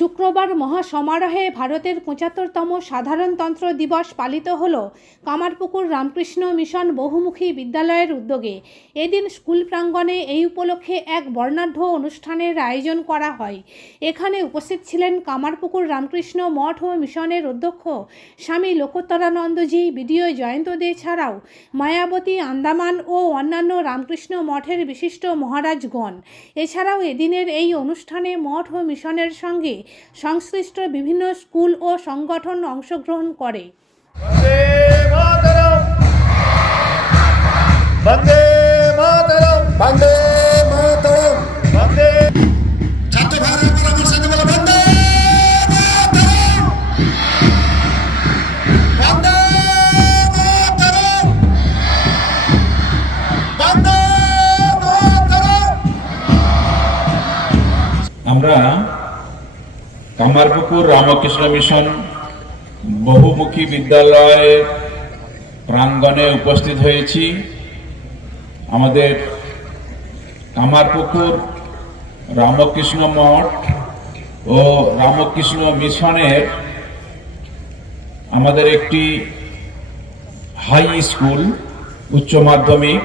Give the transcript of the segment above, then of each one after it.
শুক্রবার মহাসমারোহে ভারতের পঁচাত্তরতম সাধারণতন্ত্র দিবস পালিত হল কামারপুকুর রামকৃষ্ণ মিশন বহুমুখী বিদ্যালয়ের উদ্যোগে। এদিন স্কুল প্রাঙ্গণে এই উপলক্ষে এক বর্ণাঢ্য অনুষ্ঠানের আয়োজন করা হয়। এখানে উপস্থিত ছিলেন কামারপুকুর রামকৃষ্ণ মঠ ও মিশনের অধ্যক্ষ স্বামী লোকোত্তরানন্দজি, বিডিও জয়ন্ত দে ছাড়াও মায়াবতী আন্দামান ও অন্যান্য রামকৃষ্ণ মঠের বিশিষ্ট মহারাজগণ। এছাড়াও এদিনের এই অনুষ্ঠানে মঠ ও মিশনের সঙ্গে সংশ্লিষ্ট বিভিন্ন স্কুল ও সংগঠন অংশগ্রহণ করে। বন্দে কামারপুকুর রামকৃষ্ণ মিশন বহুমুখী বিদ্যালয়ের প্রাঙ্গণে উপস্থিত হয়েছি। আমাদের কামারপুকুর রামকৃষ্ণ মঠ ও রামকৃষ্ণ মিশনের আমাদের একটি হাই স্কুল, উচ্চ মাধ্যমিক,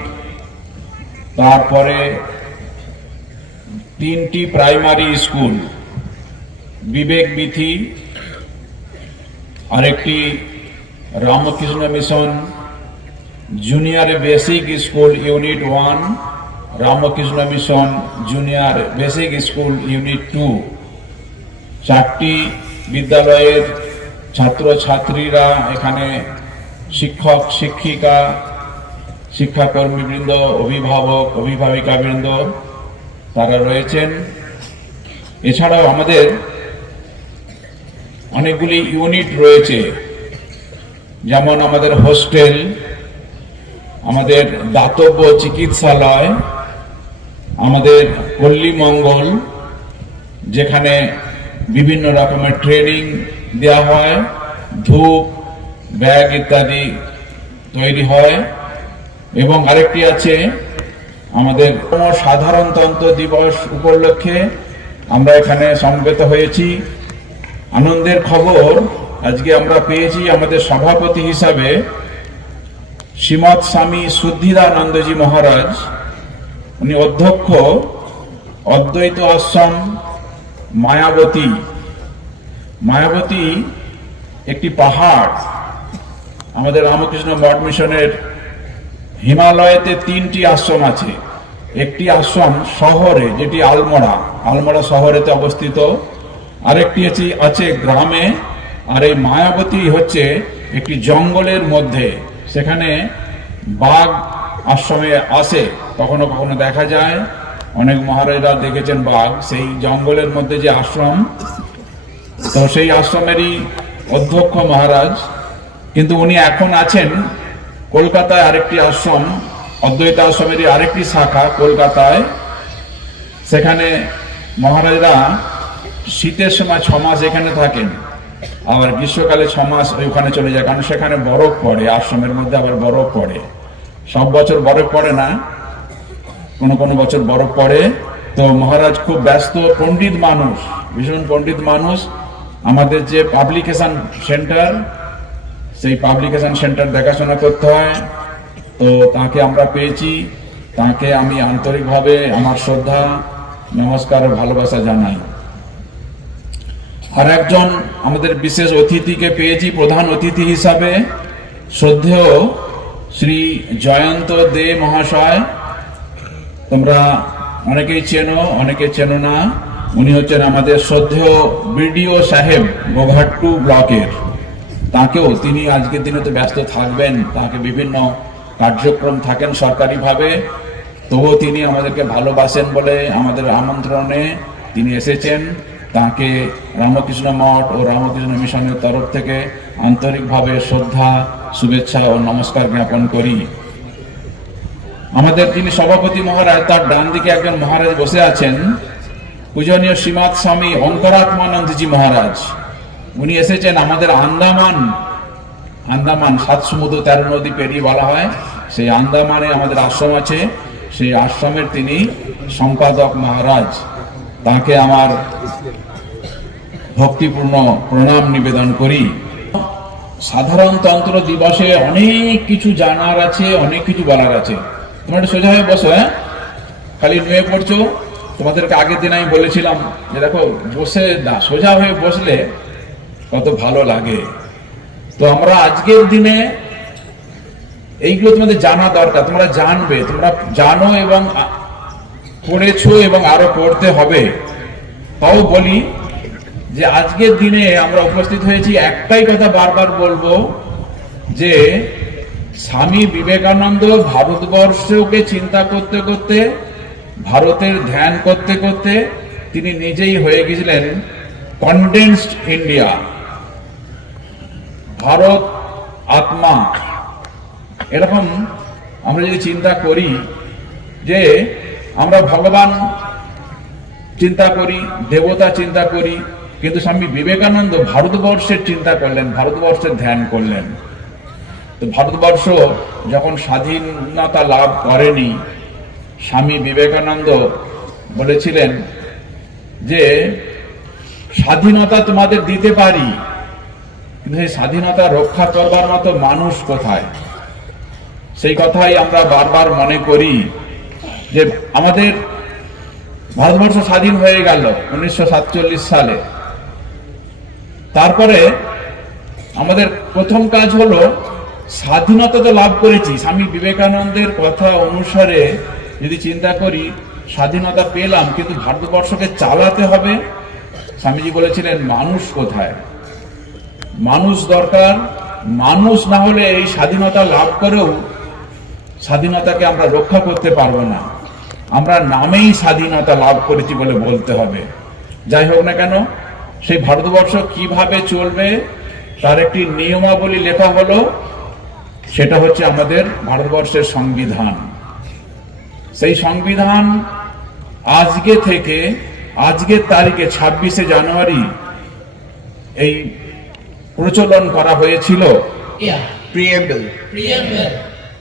তারপরে তিনটি প্রাইমারি স্কুল। বিবেক বিথি আরেকটি Ramakrishna Mission, junior basic school unit one, Ramakrishna Mission junior basic school unit two. চারটি বিদ্যালয়ের ছাত্রছাত্রীরা এখানে শিক্ষক, শিক্ষিকা, শিক্ষাকর্মীবৃন্দ, অভিভাবক, অভিভাবিকাবৃন্দ, তারা রয়েছেন। এছাড়াও আমাদের অনেকগুলি ইউনিট রয়েছে। যেমন আমাদের হোস্টেল, আমাদের দাতব্য চিকিৎসালয়, আমাদের পল্লী মঙ্গল, যেখানে বিভিন্ন রকমের ট্রেনিং দেওয়া হয়, ধূপ, ব্যাগ ইত্যাদি তৈরি হয়। এবং আরেকটি আছে আমাদের সাধারণতন্ত্র দিবস উপলক্ষে আমরা এখানে সমবেত হয়েছি। আনন্দের খবর আজকে আমরা পেয়েছি আমাদের সভাপতি হিসাবে শ্রীমৎ স্বামী শুদ্ধিদানন্দজি মহারাজ। উনি অধ্যক্ষ, অদ্বৈত আশ্রম, মায়াবতী। মায়াবতী একটি পাহাড়। আমাদের রামকৃষ্ণ মঠ মিশনের হিমালয়েতে তিনটি আশ্রম আছে। একটি আশ্রম শহরে, যেটি আলমোড়া। আলমোড়া শহরেতে অবস্থিত। আরেকটি আছে আছে গ্রামে, আর এই মায়াবতী হচ্ছে একটি জঙ্গলের মধ্যে। সেখানে বাঘ আশ্রমে আসে, কখনো কখনো দেখা যায়। অনেক মহারাজরা দেখেছেন বাঘ, সেই জঙ্গলের মধ্যে যে আশ্রম। তো সেই আশ্রমেরই অধ্যক্ষ মহারাজ। কিন্তু উনি এখন আছেন কলকাতায় আরেকটি আশ্রম, অদ্বৈত আশ্রমেরই আরেকটি শাখা কলকাতায়। সেখানে মহারাজরা শীতের সময় ছ মাস এখানে থাকেন। আবার গ্রীষ্মকালে ছ মাস ওইখানে চলে যায়, কারণ সেখানে বরফ পড়ে, আশ্রমের মধ্যে আবার বরফ পড়ে। সব বছর বরফ পড়ে না? কোনো কোনো বছর বরফ পড়ে। তো মহারাজ খুব ব্যস্ত, পণ্ডিত মানুষ, ভীষণ পণ্ডিত মানুষ। আমাদের যে পাবলিকেশন সেন্টার, সেই পাবলিকেশন সেন্টার দেখাশোনা করতে হয়। তো তাকে আমরা পেয়েছি। তাকে আমি আন্তরিকভাবে আমার শ্রদ্ধা, নমস্কার ভালোবাসা জানাই। আর একজন আমাদের বিশেষ অতিথিকে পেয়েছি, প্রধান অতিথি হিসাবে। শ্রদ্ধেয় শ্রী জয়ন্ত দে মহাশয়, তোমরা অনেকেই চেনো, অনেকে চেনো না। উনি হচ্ছেন আমাদের শ্রদ্ধেয় বিডিও সাহেব গোঘাট্টু ব্লকের। তাকেও, তিনি আজকের দিনে তো ব্যস্ত থাকবেন, তাকে বিভিন্ন কার্যক্রম থাকেন সরকারিভাবে। তবুও তিনি আমাদেরকে ভালোবাসেন বলে আমাদের আমন্ত্রণে তিনি এসেছেন। তাকে রামকৃষ্ণ মঠ ও রামকৃষ্ণ মিশনের তরফ থেকে আন্তরিকভাবে শ্রদ্ধা, শুভেচ্ছা ও নমস্কার জ্ঞাপন করি। আমাদের যিনি সভাপতি মহারাজ, তার ডান দিকে একজন মহারাজ বসে আছেন। পূজনীয় শ্রীমাত স্বামী অঙ্করাত্মানন্দজি মহারাজ। উনি এসেছেন আমাদের আন্দামান। আন্দামান, সাত সমুদ্র তেরো নদী পেরিয়ে বলা হয়। সেই আন্দামানে আমাদের আশ্রম আছে। সেই আশ্রমের তিনি সম্পাদক মহারাজ। তাকে আমার ভক্তিপূর্ণ প্রণাম নিবেদন করি। সাধারণতন্ত্র দিবসে অনেক কিছু জানার আছে, অনেক কিছু বলার আছে। তোমরা সোজা হয়ে বসো হ্যাঁ? খালি নুয়ে পড়ছো? তোমাদেরকে আগের দিন আমি বলেছিলাম যে দেখো, বসে না সোজা হয়ে বসলে কত ভালো লাগে। তো আমরা আজকের দিনে এইগুলো তোমাদের জানা দরকার, তোমরা জানবে, তোমরা জানো এবং পড়েছো এবং আরও পড়তে হবে। তাও বলি যে আজকের দিনে আমরা উপস্থিত হয়েছি, একটাই কথা বারবার বলব যে স্বামী বিবেকানন্দ ভারতবর্ষকে চিন্তা করতে করতে, ভারতের ধ্যান করতে করতে তিনি নিজেই হয়ে গেছিলেন কন্ডেন্সড ইন্ডিয়া ভারত আত্মা। এরকম আমরা যদি চিন্তা করি যে আমরা ভগবান চিন্তা করি, দেবতা চিন্তা করি কিন্তু স্বামী বিবেকানন্দ ভারতবর্ষের চিন্তা করলেন, ভারতবর্ষের ধ্যান করলেন। তো ভারতবর্ষ যখন স্বাধীনতা লাভ করেনি, স্বামী বিবেকানন্দ বলেছিলেন যে, স্বাধীনতা তোমাদের দিতে পারি, কিন্তু সেই স্বাধীনতা রক্ষা করবার মতো মানুষ কোথায়? সেই কথাই আমরা বারবার মনে করি যে আমাদের ভারতবর্ষ স্বাধীন হয়ে গেল উনিশশো সাতচল্লিশ সালে। তারপরে আমাদের প্রথম কাজ হলো স্বাধীনতা তো লাভ করেছি। স্বামী বিবেকানন্দের কথা অনুসারে যদি চিন্তা করি, স্বাধীনতা পেলাম, কিন্তু ভারতবর্ষকে চালাতে হবে। স্বামীজি বলেছিলেন, মানুষ কোথায়? মানুষ দরকার। মানুষ না হলে এই স্বাধীনতা লাভ করেও স্বাধীনতাকে আমরা রক্ষা করতে পারব না। আমরা নামেই স্বাধীনতা লাভ করেছি বলে বলতে হবে। যাই হোক না কেন সেই ভারতবর্ষ কীভাবে চলবে তার একটি নিয়মাবলী লেখা হলো সেটা হচ্ছে আমাদের ভারতবর্ষের সংবিধান সেই সংবিধান আজকে থেকে আজকের তারিখে ছাব্বিশে জানুয়ারি এই প্রচলন করা হয়েছিল Preamble. Preamble.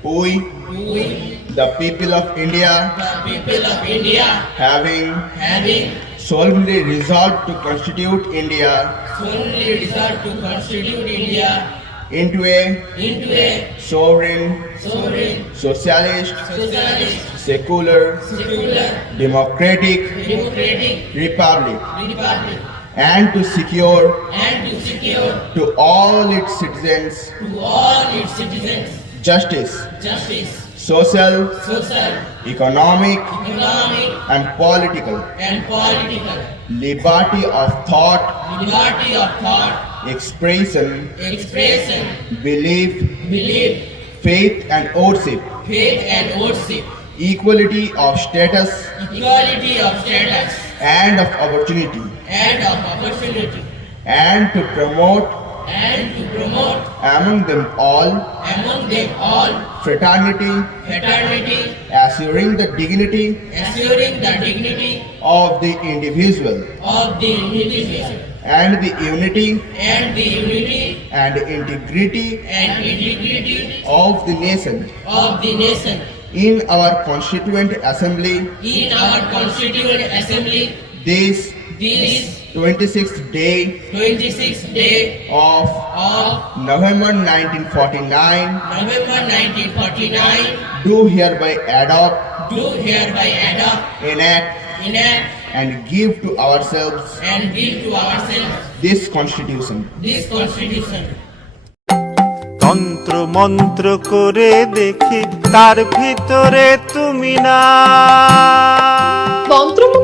We, We, the people of India, the people of India, having having solemnly resolved to constitute India solemnly resolved to constitute India into a into a sovereign, sovereign, socialist, socialist, secular, secular, democratic democratic republic, republic, and to secure and to secure to all its citizens to all its citizens justice, justice, social, social, economic, economic, and political. and political. Liberty of thought, liberty of thought, expression, expression, belief, belief, faith, and worship, faith and worship, equality of status. Equality of status. And of opportunity, and of opportunity, and to promote and to promote among them all among them all fraternity, fraternity, assuring the dignity. Assuring the dignity. Of the individual. Of the individual. And the unity. And the unity. And integrity. And integrity. Of the nation. of the nation. In our Constituent Assembly, In our Constituent Assembly, this this 26th day 26th day of of November 1949, November 1949, do hereby adopt, do hereby adopt, enact, enact, and give to ourselves and give to ourselves this Constitution. this Constitution. তন্ত্র মন্ত্র করে দেখি তার ভিতরে তুমি না তন্ত্রমন্ত্রে